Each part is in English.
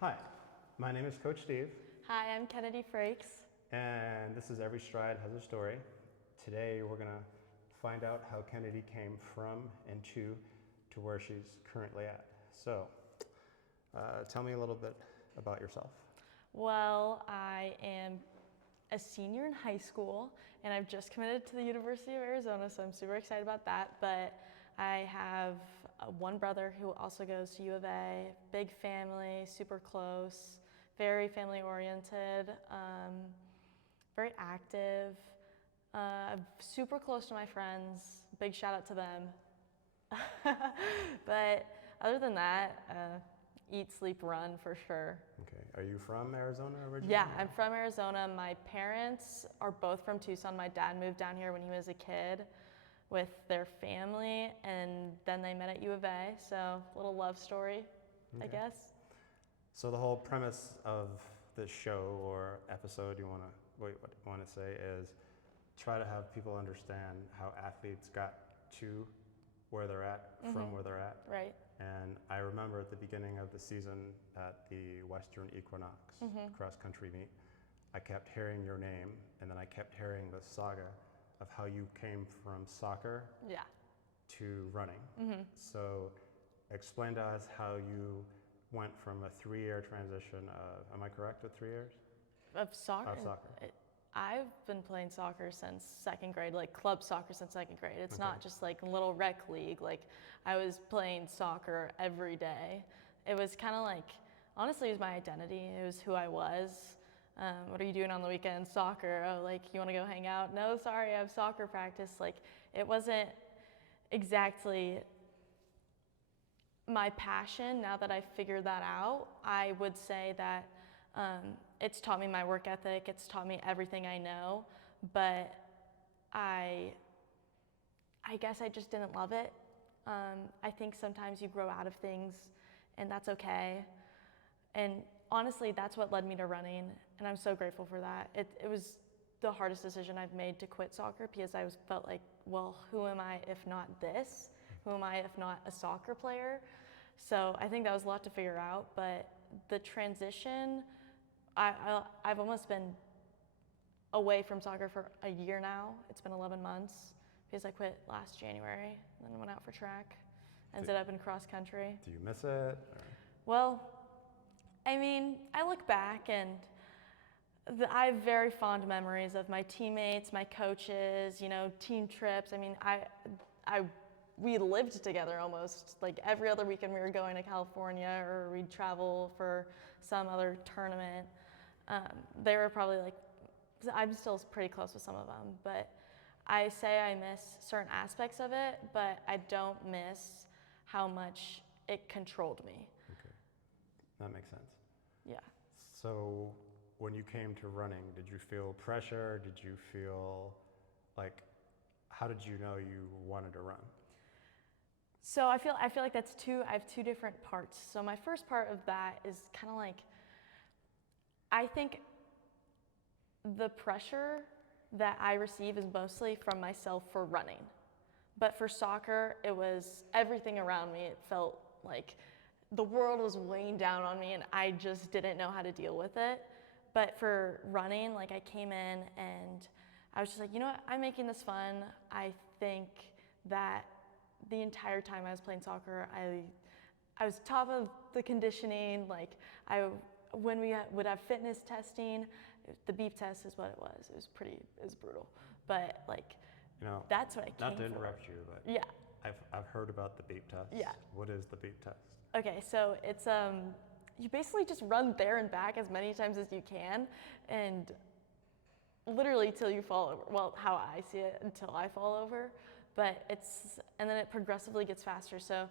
Hi, my name is Coach Steve, Hi, I'm Kennedy Frakes. and this is Every Stride Has a Story. Today we're going to find out how Kennedy came from and to where she's currently at. So, tell me a little bit about yourself. Well, I am a senior in high school and I've just committed to the University of Arizona, so I'm super excited about that. But I have one brother who also goes to U of A, big family, super close, very family oriented, very active, super close to my friends. Big shout out to them. But other than that, eat, sleep, run for sure. Okay, are you from Arizona originally? Yeah, I'm from Arizona. My parents are both from Tucson. My dad moved down here when he was a kid with their family, and then they met at U of A. So, little love story, I Okay. guess. So the whole premise of this show or episode what you want to say is try to have people understand how athletes got to where they're at, from where they're at. Right. And I remember at the beginning of the season at the Western Equinox cross country meet, I kept hearing your name, and then I kept hearing the saga of how you came from soccer Yeah. to running. So explain to us how you went from a 3-year transition of, am I correct with 3 years? Of soccer? Of soccer. I've been playing soccer since second grade, like club soccer since second grade. It's Okay. not just like a little rec league. Like I was playing soccer every day. It was kind of like, honestly, it was my identity. It was who I was. What are you doing on the weekend? Soccer. Oh, like you want to go hang out? No, sorry, I have soccer practice. Like it wasn't exactly my passion. Now that I figured that out, I would say that it's taught me my work ethic. It's taught me everything I know, but I guess I just didn't love it. I think sometimes you grow out of things, and that's okay. And honestly, that's what led me to running, and I'm so grateful for that. It was the hardest decision I've made to quit soccer because felt like, well, who am I if not this? Who am I if not a soccer player? So I think that was a lot to figure out, but the transition, I've almost been away from soccer for a year now. It's been 11 months because I quit last January, and then went out for track, ended up in cross country. Do you miss it? Or? Well, I mean, I look back and I have very fond memories of my teammates, my coaches, team trips. I mean, we lived together almost. Like every other weekend we were going to California or we'd travel for some other tournament. They were probably like, I'm still pretty close with some of them, but I say I miss certain aspects of it, but I don't miss how much it controlled me. Okay, that makes sense. Yeah. So when you came to running, did you feel pressure? Did you feel like, how did you know you wanted to run? So I feel like I have two different parts. So my first part of that is kind of like, I think the pressure that I receive is mostly from myself for running. But for soccer, it was everything around me. It felt like the world was weighing down on me and I just didn't know how to deal with it. But for running, like I came in and I was just like, you know what, I'm making this fun. I think that the entire time I was playing soccer, I was top of the conditioning. Like when we would have fitness testing, the beep test is what it was. It was brutal. But like, that's what I came for. Not to interrupt you, but yeah, I've heard about the beep test. Yeah. What is the beep test? Okay, so it's you basically just run there and back as many times as you can, and literally till you fall over. Well, how I see it, until I fall over. But and then it progressively gets faster. So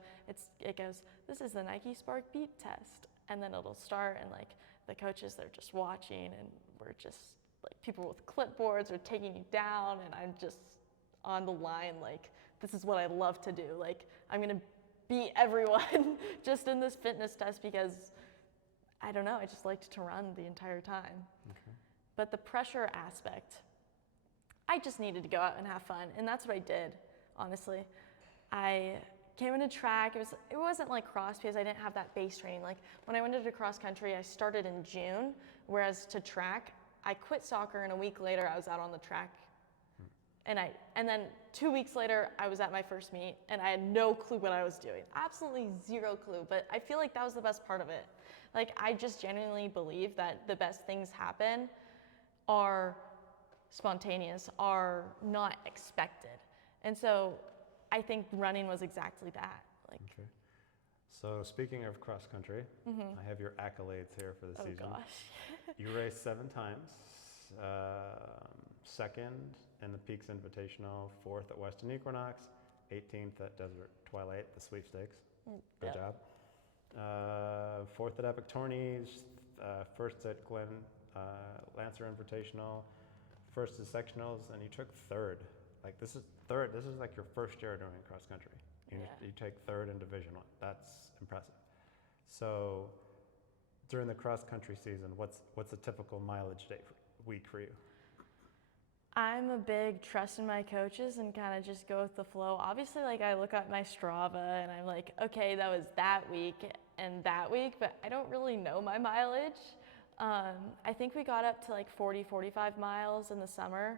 it goes, this is the Nike Spark beep test. And then it'll start and like the coaches, they're just watching and we're just like people with clipboards are taking you down and I'm just on the line like, this is what I love to do. Like I'm gonna beat everyone just in this fitness test because I don't know, I just liked to run the entire time. Okay. But the pressure aspect, I just needed to go out and have fun, and that's what I did, honestly. I came into track. It wasn't like cross because I didn't have that base training. Like when I went into cross country, I started in June, whereas to track, I quit soccer and a week later I was out on the track. And then 2 weeks later, I was at my first meet and I had no clue what I was doing. Absolutely zero clue, but I feel like that was the best part of it. Like I just genuinely believe that the best things happen are spontaneous, are not expected. And so I think running was exactly that. Like, Okay. So speaking of cross country, I have your accolades here for the oh season. gosh. You raced 7 times, second in the Peaks Invitational, 4th at Western Equinox, 18th at Desert Twilight, the sweepstakes. Good job. 4th at Epic Tourneys, 1st at Glen Lancer Invitational, 1st at sectionals, and you took 3rd. Like this is like your first year doing cross country. You take 3rd in Division 1. That's impressive. So during the cross country season, what's a typical mileage week for you? I'm a big trust in my coaches and kind of just go with the flow. Obviously, like I look at my Strava and I'm like, okay, that was that week and that week, but I don't really know my mileage. I think we got up to like 40, 45 miles in the summer.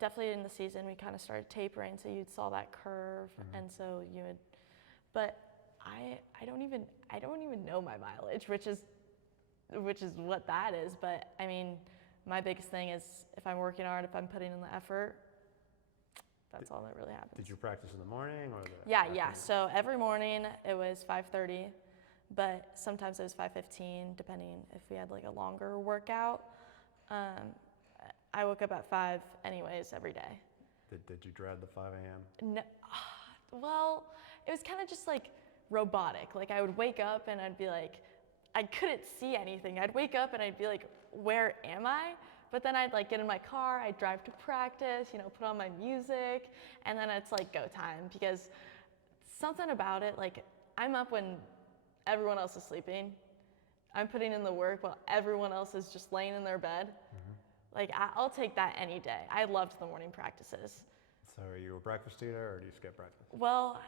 Definitely in the season, we kind of started tapering, so you saw that curve, and so you would. But I don't even know my mileage, which is what that is. But I mean, my biggest thing is if I'm working hard, if I'm putting in the effort, that's all that really happens. Did you practice in the morning or the Yeah. afternoon? So every morning it was 5:30, but sometimes it was 5:15, depending if we had like a longer workout. I woke up at 5 anyways every day. Did you dread the 5 a.m.? No, well, it was kind of just like robotic. Like I would wake up and I'd be like, I couldn't see anything. I'd wake up and I'd be like, where am I? But then I'd like get in my car, I'd drive to practice, put on my music, and then it's like go time because something about it, like I'm up when everyone else is sleeping. I'm putting in the work while everyone else is just laying in their bed. Like I'll take that any day. I loved the morning practices. So are you a breakfast eater or do you skip breakfast? Well,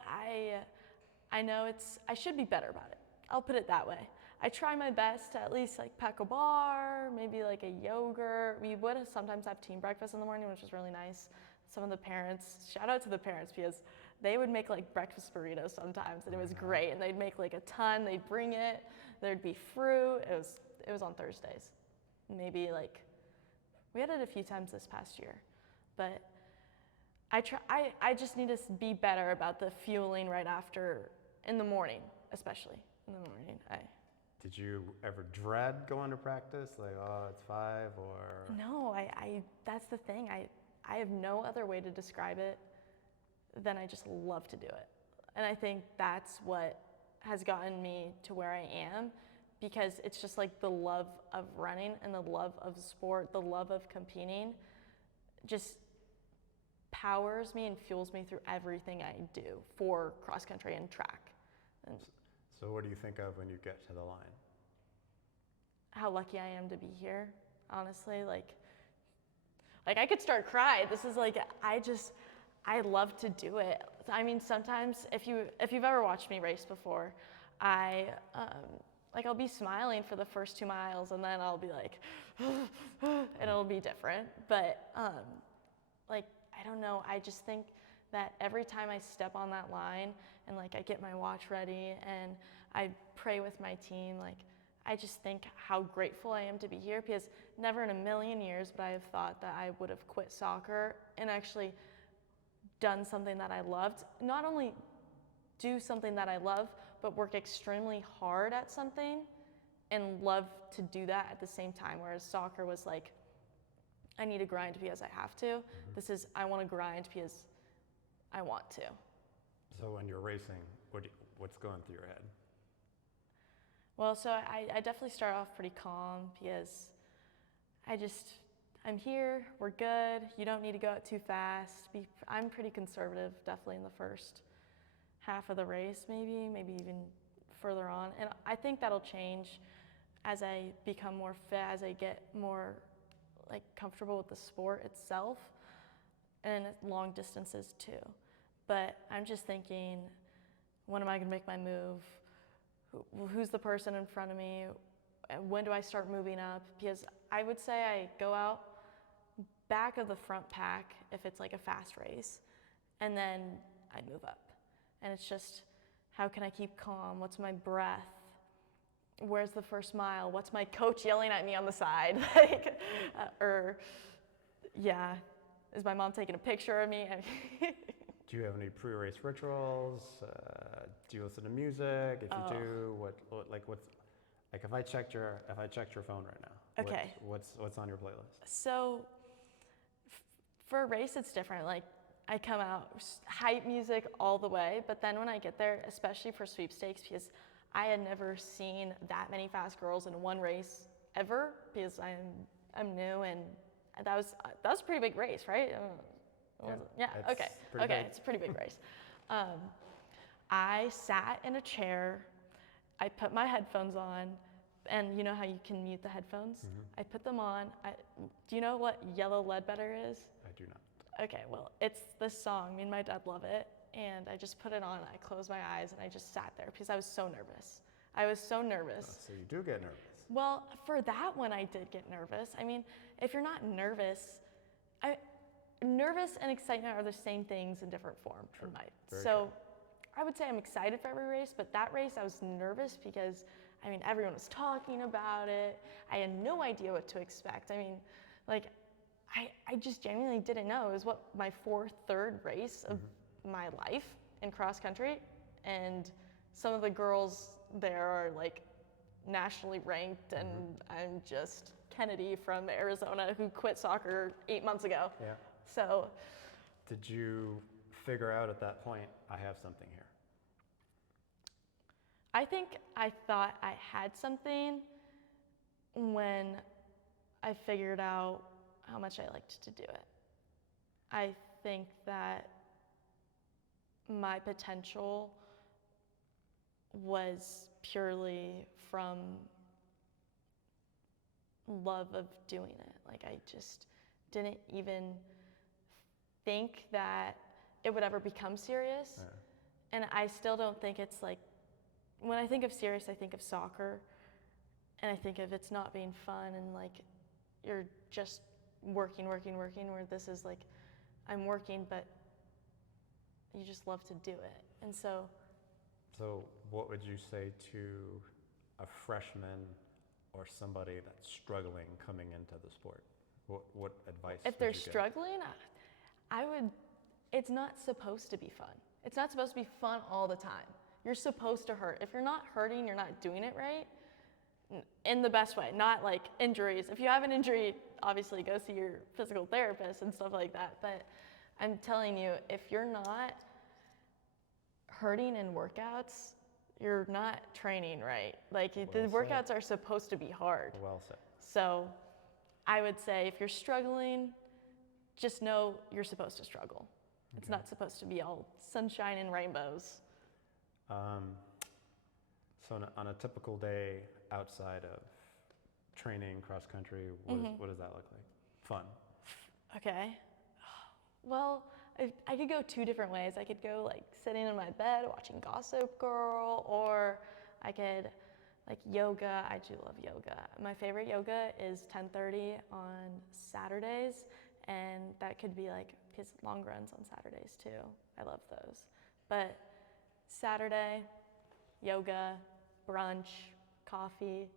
I know I should be better about it. I'll put it that way. I try my best to at least like pack a bar, maybe like a yogurt. We would sometimes have team breakfast in the morning, which was really nice. Some of the parents, shout out to the parents because they would make like breakfast burritos sometimes and it was great. And they'd make like a ton, they'd bring it, there'd be fruit. It was on Thursdays. Maybe like, we had it a few times this past year, but I just need to be better about the fueling right after, in the morning, especially in the morning. Did you ever dread going to practice? Like, oh, it's 5 or? No, that's the thing. I have no other way to describe it than I just love to do it. And I think that's what has gotten me to where I am, because it's just like the love of running and the love of sport, the love of competing just powers me and fuels me through everything I do for cross country and track. And so what do you think of when you get to the line? how lucky I am to be here, honestly. Like I could start crying. This is like, I love to do it. I mean, sometimes if you've ever watched me race before, I'll be smiling for the first 2 miles and then I'll be like, and it'll be different. But I don't know, I just think that every time I step on that line and like I get my watch ready and I pray with my team, like I just think how grateful I am to be here, because never in a million years would I have thought that I would have quit soccer and actually done something that I loved. Not only do something that I love, but work extremely hard at something and love to do that at the same time. Whereas soccer was like, I need to grind because I have to. Mm-hmm. This is, I want to grind because I want to. So when you're racing, what's going through your head? Well, so I definitely start off pretty calm because I'm here, we're good, you don't need to go out too fast. I'm pretty conservative, definitely in the first half of the race, maybe even further on. And I think that'll change as I become more fit, as I get more like comfortable with the sport itself and long distances too. But I'm just thinking, when am I gonna make my move? Who's the person in front of me? When do I start moving up? Because I would say I go out back of the front pack if it's like a fast race, and then I move up. And it's just, how can I keep calm? What's my breath? Where's the first mile? What's my coach yelling at me on the side? Is my mom taking a picture of me? Do you have any pre-race rituals? Do you listen to music? If you do, what's like if I checked your phone right now, Okay. what's on your playlist? So for a race, it's different. Like I come out hype music all the way, but then when I get there, especially for sweepstakes, because I had never seen that many fast girls in one race ever, because I'm new, and that was a pretty big race, right? Okay, big. It's a pretty big race. I sat in a chair, I put my headphones on, and you know how you can mute the headphones? Mm-hmm. I put them on. Do you know what Yellow Ledbetter is? I do not. Okay, well, it's this song. Me and my dad love it. And I just put it on, I closed my eyes, and I just sat there because I was so nervous. So you do get nervous. Well, for that one, I did get nervous. I mean, if you're not nervous, nervous and excitement are the same things in different form. True. So true. I would say I'm excited for every race, but that race I was nervous because, I mean, everyone was talking about it. I had no idea what to expect. I mean, like, I just genuinely didn't know. It was my third race of my life in cross country, and some of the girls there are like nationally ranked, and I'm just Kennedy from Arizona who quit soccer 8 months ago. Yeah. So did you figure out at that point, I have something here? I think I thought I had something when I figured out how much I liked to do it. I think that my potential was purely from love of doing it. Like I just didn't even think that it would ever become serious. Yeah. And I still don't think it's like, when I think of serious, I think of soccer. And I think of it's not being fun and like you're just working, where this is like, I'm working, but you just love to do it. And so what would you say to a freshman or somebody that's struggling coming into the sport? What advice if would they're you give? struggling, it's not supposed to be fun. It's not supposed to be fun all the time. You're supposed to hurt. If you're not hurting, you're not doing it right. In the best way, not like injuries. If you have an injury, obviously go see your physical therapist and stuff like that. But I'm telling you, if you're not hurting in workouts, you're not training right. Like the workouts are supposed to be hard. Well said. So I would say if you're struggling, just know you're supposed to struggle. Okay. It's not supposed to be all sunshine and rainbows. So on a typical day outside of training, cross country, what does that look like? Fun. Okay. Well, I could go two different ways. I could go like sitting in my bed watching Gossip Girl, or I could like yoga. I do love yoga. My favorite yoga is 10:30 on Saturdays, and that could be like his long runs on Saturdays too. I love those. But Saturday, yoga, brunch, coffee,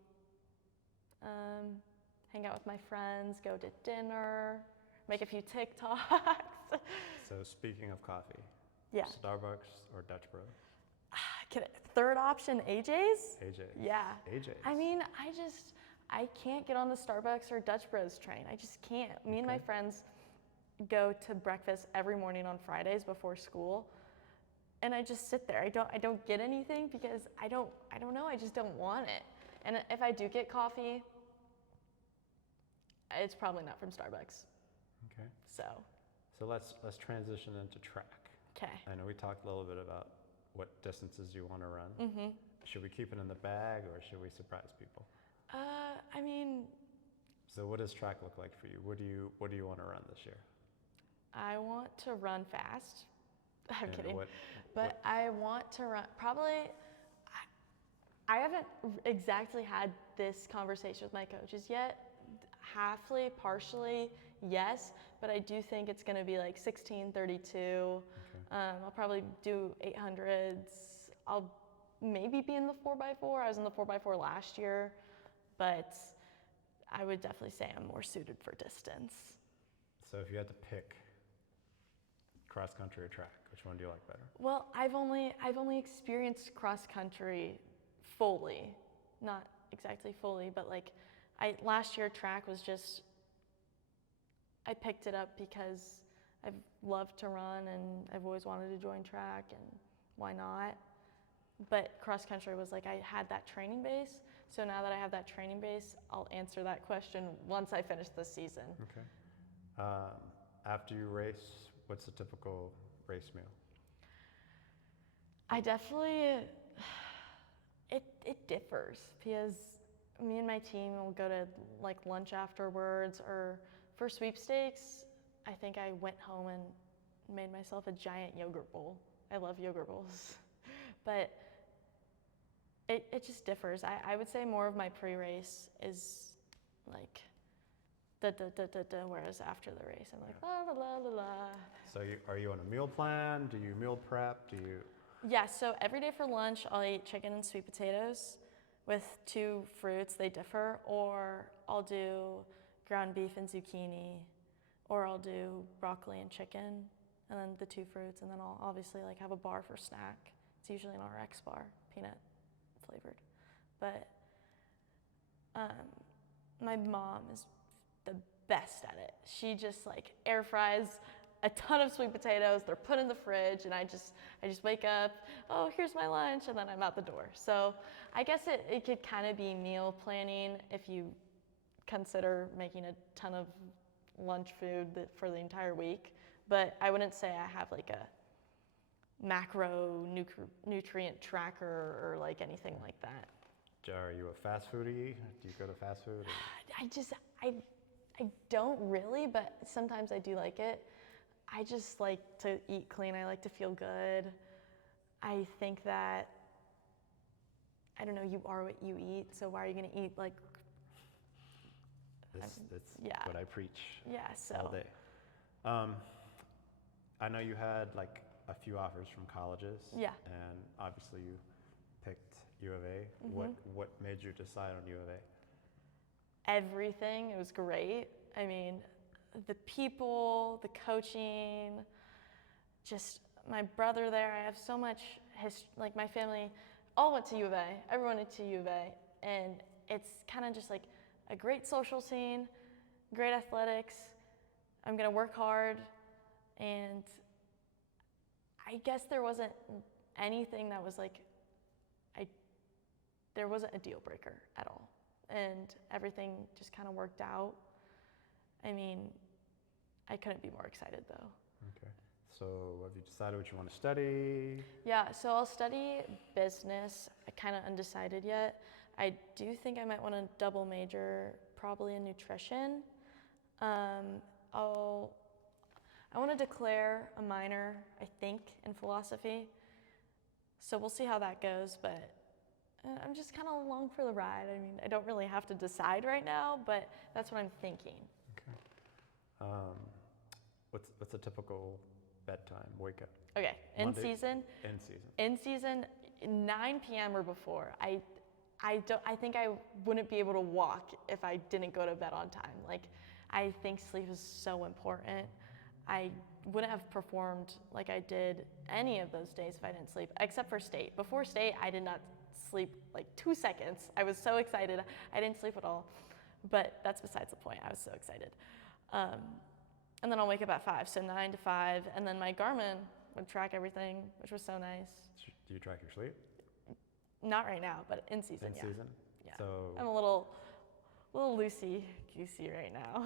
hang out with my friends, go to dinner, make a few TikToks. So speaking of coffee, yeah. Starbucks or Dutch Bros? Third option, AJ's? AJ's. Yeah. AJ's. I mean, I can't get on the Starbucks or Dutch Bros train. I just can't. Me and my friends go to breakfast every morning on Fridays before school, and I just sit there. I don't get anything because I don't know. I just don't want it. And if I do get coffee, it's probably not from Starbucks. Okay. So let's transition into track. Okay. I know we talked a little bit about what distances you want to run. Should we keep it in the bag or should we surprise people? I mean. So what does track look like for you? What do you want to run this year? I want to run fast. I'm And kidding. what- But I want to run, probably, I haven't exactly had this conversation with my coaches yet. Halfly, partially, yes, but I do think it's going to be like 16:32. Okay. I'll probably do 800s. I'll maybe be in the 4x4. I was in the 4x4 last year, but I would definitely say I'm more suited for distance. So if you had to pick cross country or track, which one do you like better? Well, I've only experienced cross country fully, not exactly fully, but like last year track was just, I picked it up because I've loved to run and I've always wanted to join track, and why not? But cross country was like, I had that training base. So now that I have that training base, I'll answer that question once I finish this season. Okay. After you race, what's the typical race meal? I definitely, it differs because me and my team will go to like lunch afterwards, or for sweepstakes, I think I went home and made myself a giant yogurt bowl. I love yogurt bowls. But it just differs. I would say more of my pre-race is like whereas after the race, I'm like la la la la la. So are you on a meal plan? Do you meal prep? Do you? Yeah, so every day for lunch, I'll eat chicken and sweet potatoes with 2 fruits. They differ. Or I'll do ground beef and zucchini, or I'll do broccoli and chicken, and then the 2 fruits, and then I'll obviously like have a bar for snack. It's usually an RX bar, peanut flavored. But my mom is the best at it. She just like air fries a ton of sweet potatoes. They're put in the fridge, and I just wake up, oh, here's my lunch, and then I'm out the door. So I guess it could kind of be meal planning if you consider making a ton of lunch food for the entire week. But I wouldn't say I have like a macro nutrient tracker or like anything like that. Are you a fast foodie? Do you go to fast food? I don't really, but sometimes I do like it. I just like to eat clean. I like to feel good. I think that, I don't know, you are what you eat, so why are you gonna eat like... That's yeah. what I preach Yeah, so... all day. I know you had like a few offers from colleges. Yeah. And obviously you picked U of A. Mm-hmm. What made you decide on U of A? Everything, it was great. I mean, the people, the coaching, just my brother there. I have so much like my family all went to U of A. Everyone went to U of A, and it's kind of just like a great social scene, great athletics. I'm gonna work hard, and I guess there wasn't anything that was like, there wasn't a deal breaker at all, and everything just kind of worked out. I mean, I couldn't be more excited though. Okay. So have you decided what you want to study? Yeah, so I'll study business. I'm kind of undecided yet. I do think I might want to double major, probably in nutrition. I want to declare a minor, I think, in philosophy. So we'll see how that goes, but I'm just kind of along for the ride. I mean, I don't really have to decide right now, but that's what I'm thinking. Okay. What's a typical bedtime wake up? Okay, in season, 9 p.m. or before. I think I wouldn't be able to walk if I didn't go to bed on time. Like, I think sleep is so important. I wouldn't have performed like I did any of those days if I didn't sleep, except for state. Before state, I did not sleep like 2 seconds. I was so excited. I didn't sleep at all, but that's besides the point. I was so excited. And then I'll wake up at 5, so 9 to 5, and then my Garmin would track everything, which was so nice. Do you track your sleep? Not right now, but in season, In yeah. season? Yeah. So I'm a little loosey-goosey right now.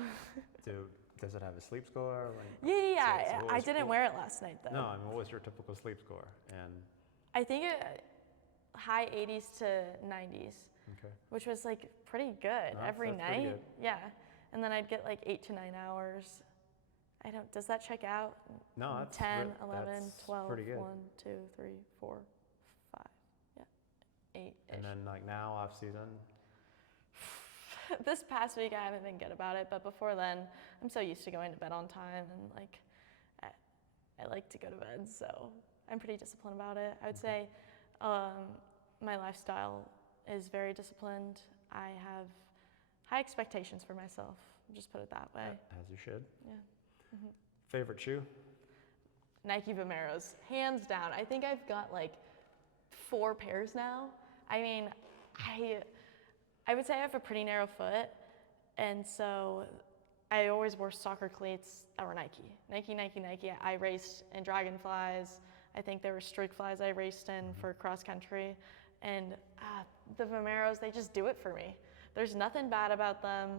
Does it have a sleep score? Yeah. I didn't wear it last night, though. No, I mean, what was your typical sleep score? And I think high 80s to 90s, okay. which was like pretty good every that's night. pretty good. Yeah, and then I'd get like 8 to 9 hours I don't, does that check out? No, that's 10, re- 11, that's 12, pretty good. 1, 2, 3, 4, 5, yeah, 8-ish. And then like now off season, This past week I haven't been good about it, but before then, I'm so used to going to bed on time and like, I like to go to bed, so I'm pretty disciplined about it. I would say my lifestyle is very disciplined. I have high expectations for myself, just put it that way. as you should. Yeah. Mm-hmm. Favorite shoe? Nike Vomeros, hands down. I think I've got like 4 pairs now. I mean, I would say I have a pretty narrow foot, and so I always wore soccer cleats that were Nike. Nike. I raced in Dragonflies. I think there were Streak Flies I raced in for cross country. And the Vomeros, they just do it for me. There's nothing bad about them.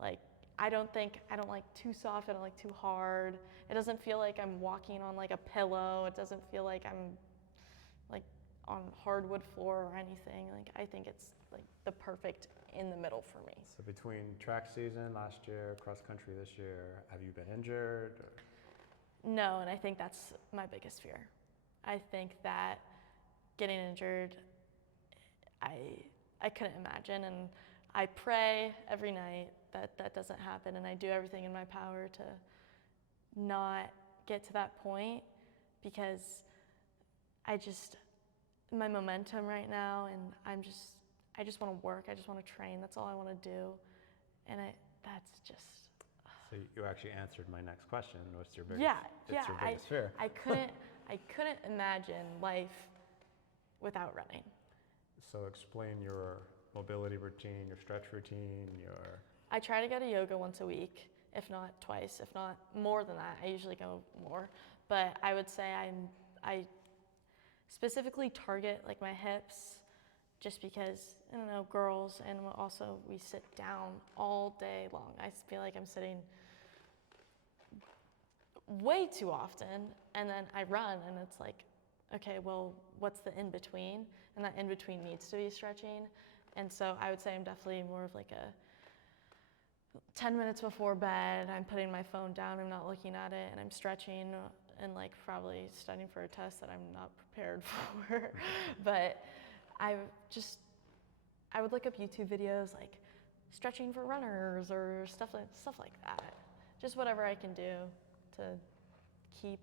Like, I don't like too soft, I don't like too hard. It doesn't feel like I'm walking on like a pillow. It doesn't feel like I'm like on hardwood floor or anything. Like, I think it's like the perfect in the middle for me. So between track season last year, cross country this year, have you been injured? Or? No, and I think that's my biggest fear. I think that getting injured, I couldn't imagine, and I pray every night that that doesn't happen, and I do everything in my power to not get to that point, because my momentum right now, and I just want to work, I just want to train, that's all I want to do, and that's just... So you actually answered my next question. What's your biggest, your biggest fear? I couldn't imagine life without running. So explain your mobility routine, your stretch routine, I try to go to yoga once a week, if not twice, if not more than that. I usually go more, but I would say I specifically target like my hips, just because, I don't know, girls, and also we sit down all day long. I feel like I'm sitting way too often, and then I run, and it's like, okay, well, what's the in-between? And that in-between needs to be stretching. And so I would say I'm definitely more of like a 10 minutes before bed, I'm putting my phone down, I'm not looking at it, and I'm stretching and like probably studying for a test that I'm not prepared for. But I would look up YouTube videos like stretching for runners or stuff like that. Just whatever I can do to keep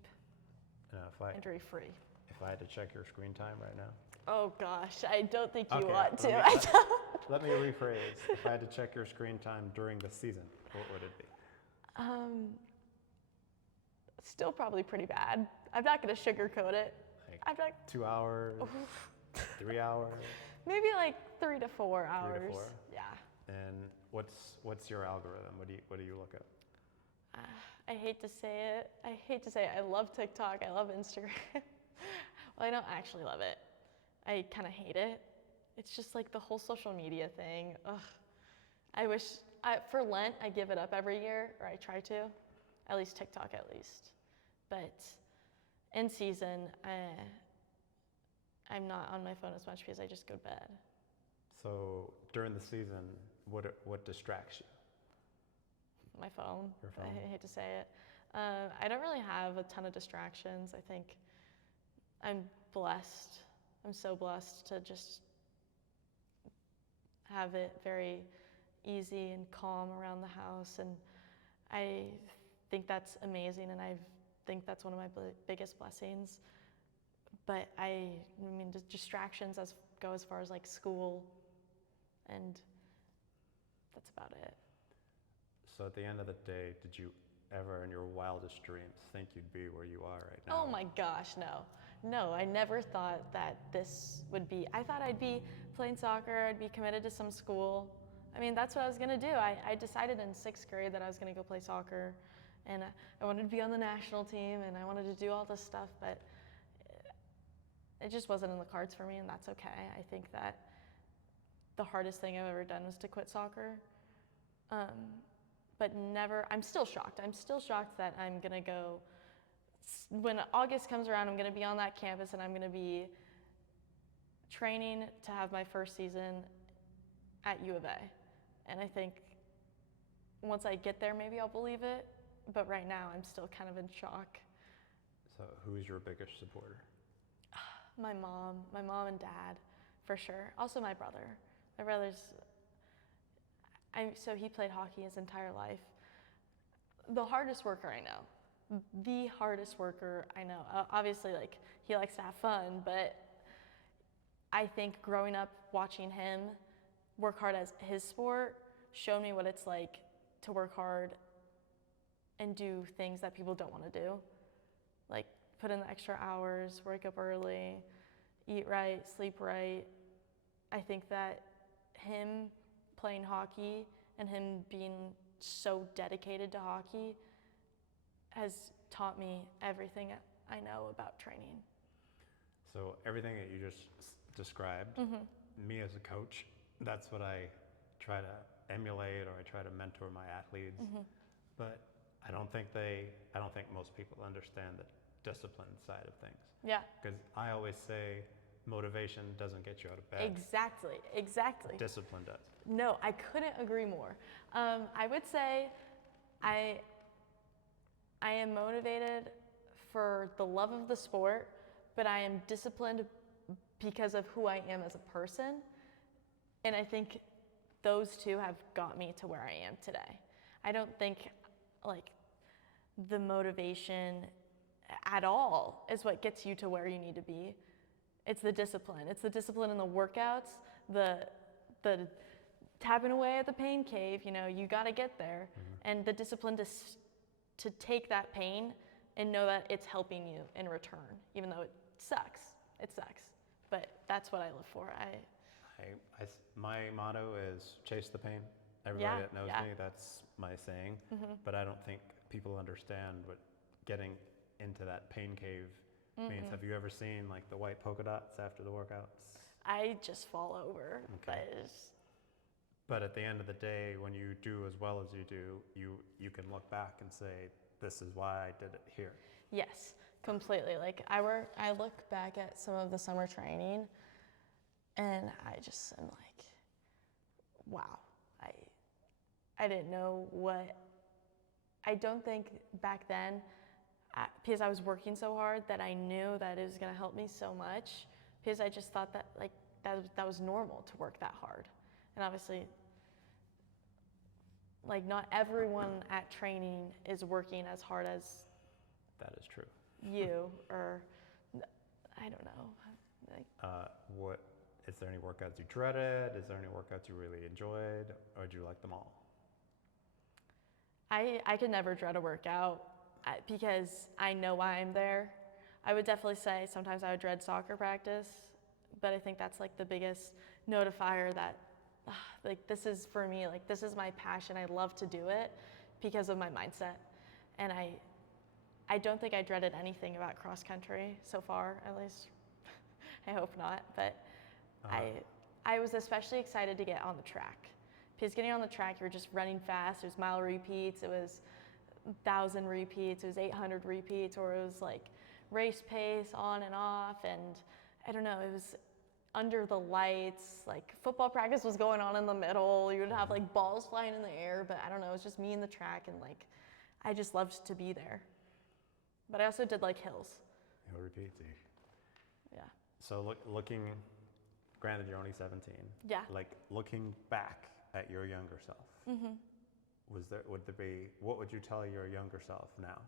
injury free. If I had to check your screen time right now. Oh gosh, I don't think you Okay, want to. Let me rephrase. If I had to check your screen time during the season, what would it be? Still probably pretty bad. I'm not gonna sugarcoat it. Like 2 hours, 3 hours? Maybe like 3 to 4 hours. 3 to 4? Yeah. And what's your algorithm? What do you look at? I hate to say it. I love TikTok. I love Instagram. Well, I don't actually love it. I kind of hate it. It's just like the whole social media thing. Ugh. I wish, for Lent, I give it up every year, or I try to. At least TikTok, at least. But in season, I'm not on my phone as much because I just go to bed. So during the season, what distracts you? My phone. Your phone. I hate to say it. I don't really have a ton of distractions. I think I'm blessed. I'm so blessed to just have it very easy and calm around the house, and I think that's amazing, and I think that's one of my biggest blessings. But I mean, distractions go as far as like school, and that's about it. So at the end of the day, did you ever in your wildest dreams think you'd be where you are right now? Oh my gosh, no. No, I never thought that this would be, I thought I'd be playing soccer, I'd be committed to some school. I mean, that's what I was gonna do. I decided in 6th grade that I was gonna go play soccer, and I wanted to be on the national team, and I wanted to do all this stuff, but it just wasn't in the cards for me, and that's okay. I think that the hardest thing I've ever done was to quit soccer. But never, I'm still shocked. I'm still shocked that I'm gonna go, when August comes around, I'm gonna be on that campus and I'm gonna be training to have my first season at U of A. And I think once I get there, maybe I'll believe it. but right now I'm still kind of in shock. So who's your biggest supporter? My mom and dad, for sure. Also my brother. My brother's, so he played hockey his entire life. The hardest worker I know. The hardest worker I know. Obviously, like, he likes to have fun, but I think growing up watching him work hard as his sport showed me what it's like to work hard and do things that people don't want to do. Like, put in the extra hours, wake up early, eat right, sleep right. I think that him playing hockey and him being so dedicated to hockey has taught me everything I know about training. So everything that you just described, me as a coach, that's what I try to emulate, or I try to mentor my athletes. But I don't think most people understand the discipline side of things. Yeah. Because I always say motivation doesn't get you out of bed. Exactly. Discipline does. No, I couldn't agree more. I would say I am motivated for the love of the sport, but I am disciplined because of who I am as a person. And I think those two have got me to where I am today. I don't think like the motivation at all is what gets you to where you need to be. It's the discipline. It's the discipline in the workouts, the tapping away at the pain cave. You know, you got to get there, and the discipline to take that pain and know that it's helping you in return, even though it sucks. It sucks, but that's what I live for. My motto is chase the pain. Everybody that knows me, that's my saying. But I don't think people understand what getting into that pain cave means. Have you ever seen like the white polka dots after the workouts? I just fall over. Okay. But at the end of the day, when you do as well as you do, you can look back and say, this is why I did it here. Yes, completely. Like I look back at some of the summer training, and I just am like, wow, I didn't know what. I don't think back then, because I was working so hard, that I knew that it was going to help me so much, because I just thought that like that was normal to work that hard. And obviously, like, not everyone at training is working as hard as that is true. You or I don't know. What is there any workouts you dreaded? Is there any workouts you really enjoyed, or did you like them all? I could never dread a workout because I know why I'm there. I would definitely say sometimes I would dread soccer practice, but I think that's like the biggest notifier that like this is for me, like this is my passion. I love to do it because of my mindset. And I don't think I dreaded anything about cross country so far, at least. I hope not, but I was especially excited to get on the track. Because getting on the track, you're just running fast. It was mile repeats, it was 1,000 repeats, it was 800 repeats, or it was like race pace on and off, and I don't know, it was under the lights, like football practice was going on in the middle, you would have like balls flying in the air, but I don't know, it was just me and the track, and like, I just loved to be there. But I also did like hills. Hill repeats. Yeah. So looking, granted you're only 17. Yeah. Like looking back at your younger self, what would you tell your younger self now?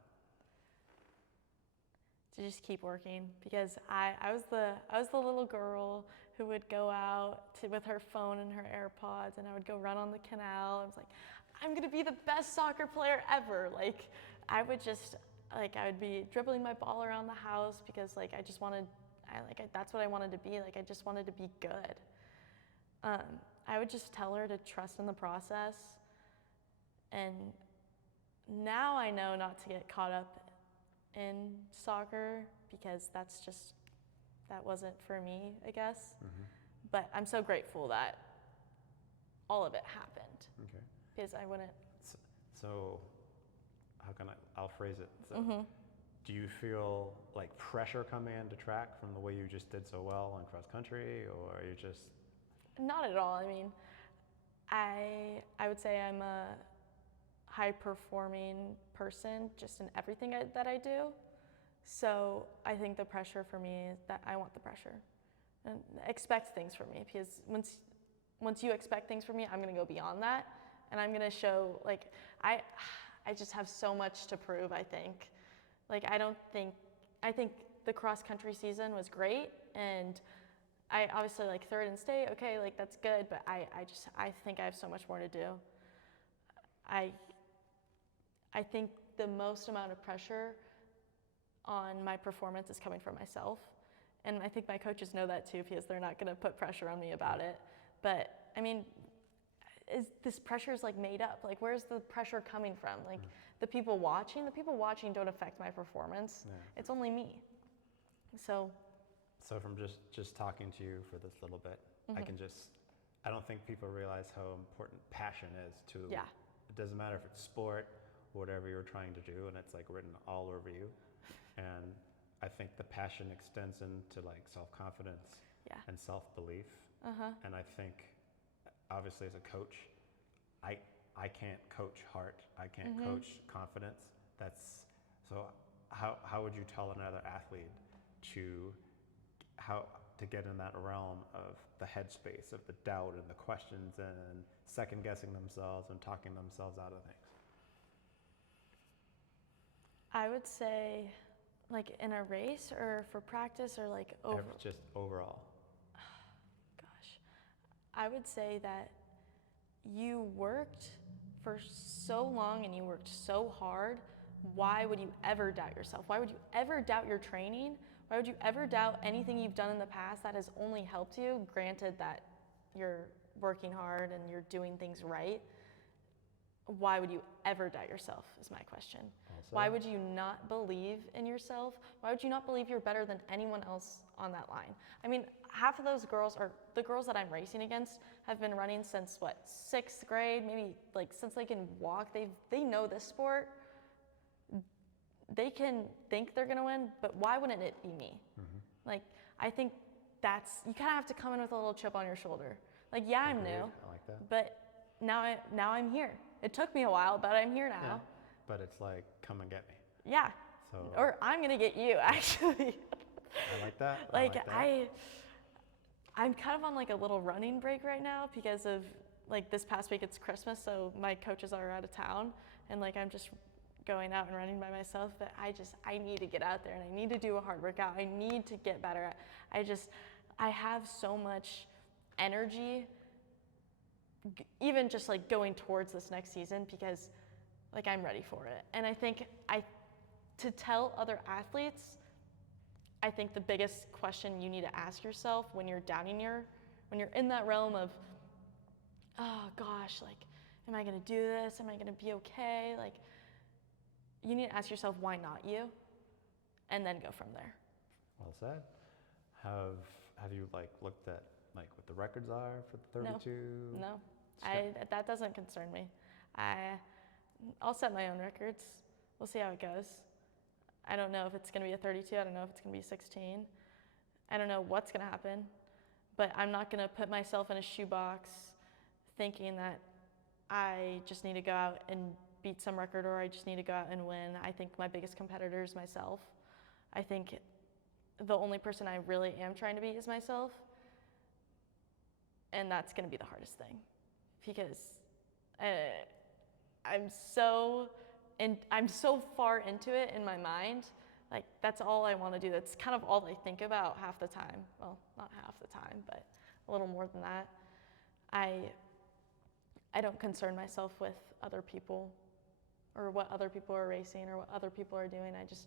To just keep working, because I was the little girl who would go out with her phone and her AirPods, and I would go run on the canal. I was like, I'm gonna be the best soccer player ever. Like I would be dribbling my ball around the house because like that's what I wanted to be. Like I just wanted to be good. I would just tell her to trust in the process. And now I know not to get caught up in soccer because that wasn't for me, I guess. But I'm so grateful that all of it happened. Okay. Because I wouldn't. So I'll phrase it. So do you feel like pressure coming into track from the way you just did so well on cross country, or are you just? Not at all. I mean, I would say I'm a high performing person just in everything that I do. So I think the pressure for me is that I want the pressure and expect things from me, because once you expect things from me, I'm gonna go beyond that, and I'm gonna show, like, I just have so much to prove, I think. Like, I think the cross country season was great, and I obviously like third in state, okay, like that's good, but I think I have so much more to do. I think the most amount of pressure on my performance is coming from myself. And I think my coaches know that too, because they're not gonna put pressure on me about it. But I mean, this pressure is like made up. Like, where's the pressure coming from? Like, the people watching don't affect my performance. Yeah. It's only me. So from just talking to you for this little bit, I don't think people realize how important passion is to, yeah. It doesn't matter if it's sport, whatever you're trying to do, and it's like written all over you. And I think the passion extends into like self-confidence and self-belief. And I think, obviously as a coach, I can't coach heart. I can't coach confidence. So how would you tell another athlete to get in that realm of the headspace of the doubt and the questions and second guessing themselves and talking themselves out of things? I would say, like, in a race or for practice, or like just overall. Gosh, I would say that you worked for so long and you worked so hard. Why would you ever doubt yourself? Why would you ever doubt your training? Why would you ever doubt anything you've done in the past that has only helped you? Granted that you're working hard and you're doing things right. Why would you ever doubt yourself is my question. Also, why would you not believe in yourself? Why would you not believe you're better than anyone else on that line? I mean, half of those girls, or the girls that I'm racing against, have been running since what, 6th grade, maybe like since they can walk. They know this sport. They can think they're gonna win, but why wouldn't it be me? Like, I think you kind of have to come in with a little chip on your shoulder. Like, yeah, I'm new, I like that. But now I'm here. It took me a while, but I'm here now. Yeah, but it's like, come and get me. Yeah. So, or I'm gonna get you, actually. I like that. Like, I'm kind of on like a little running break right now because of, like, this past week it's Christmas, so my coaches are out of town, and like I'm just going out and running by myself. But I need to get out there and I need to do a hard workout. I need to get better. I have so much energy, even just like going towards this next season, because like I'm ready for it. And I think to tell other athletes, I think the biggest question you need to ask yourself when you're when you're in that realm of, oh gosh, like, am I gonna do this? Am I gonna be okay? Like, you need to ask yourself, why not you? And then go from there. Well said. Have you like looked at like what the records are for the 32? No. That doesn't concern me. I'll set my own records. We'll see how it goes. I don't know if it's going to be a 32. I don't know if it's going to be 16. I don't know what's going to happen. But I'm not going to put myself in a shoebox thinking that I just need to go out and beat some record, or I just need to go out and win. I think my biggest competitor is myself. I think the only person I really am trying to beat is myself. And that's going to be the hardest thing, because I'm so far into it in my mind. Like, that's all I want to do. That's kind of all I think about half the time. Well, not half the time, but a little more than that. I don't concern myself with other people or what other people are racing or what other people are doing. I just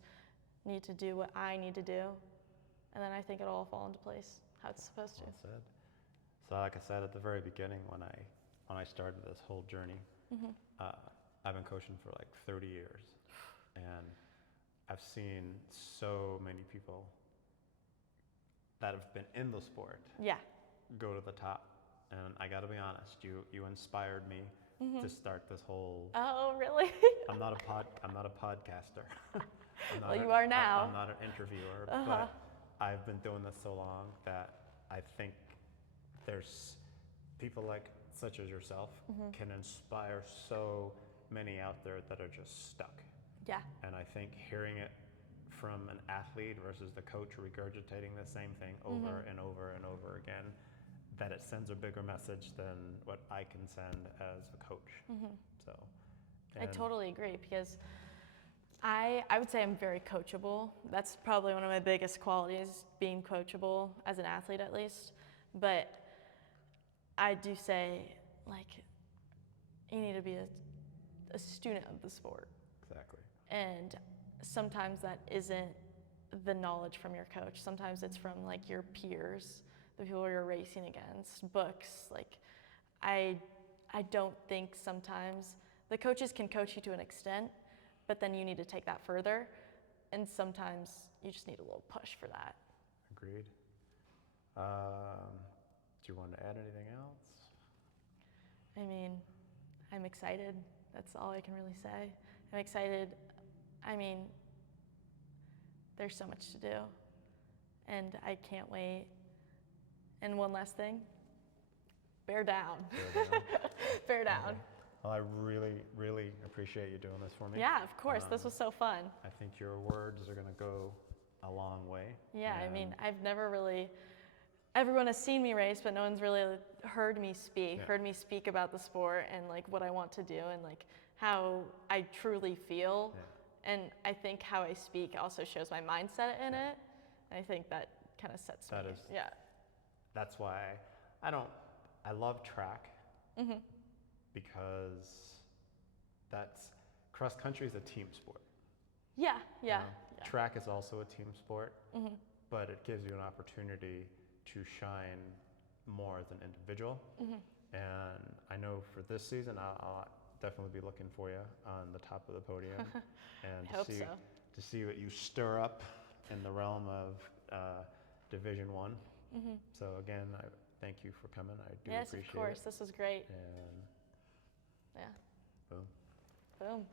need to do what I need to do, and then I think it'll all fall into place how it's supposed to. Well said. So like I said at the very beginning, when I started this whole journey, I've been coaching for like 30 years, and I've seen so many people that have been in the sport go to the top. And I gotta be honest, you inspired me to start this whole. Oh, really? I'm not a podcaster. Well, you are now. I'm not an interviewer, but I've been doing this so long that I think there's people like such as yourself can inspire so many out there that are just stuck. Yeah. And I think hearing it from an athlete versus the coach regurgitating the same thing over and over and over again, that it sends a bigger message than what I can send as a coach. So, I totally agree, because I would say I'm very coachable. That's probably one of my biggest qualities, being coachable as an athlete at least. But I do say, like, you need to be a student of the sport. Exactly. And sometimes that isn't the knowledge from your coach. Sometimes it's from like your peers, the people you're racing against, books. Like, I don't think sometimes the coaches can coach you to an extent, but then you need to take that further. And sometimes you just need a little push for that. Agreed. Do you want to add anything else? I mean, I'm excited. That's all I can really say. I'm excited. I mean, there's so much to do, and I can't wait. And one last thing, bear down. Bear down. Bear down. Well, I really, really appreciate you doing this for me. Yeah, of course. This was so fun. I think your words are going to go a long way. Yeah, I mean, I've never really, everyone has seen me race, but no one's really heard me speak about the sport and like what I want to do and like how I truly feel. Yeah. And I think how I speak also shows my mindset in it. And I think that kind of sets me. Yeah. That's why I love track, because cross country is a team sport. Yeah, yeah. Track is also a team sport, but it gives you an opportunity to shine more as an individual. And I know for this season, I'll definitely be looking for you on the top of the podium, and to see what you stir up in the realm of Division 1. So again, I thank you for coming. I do appreciate it. Yes, of course. This was great. And yeah. boom. Boom.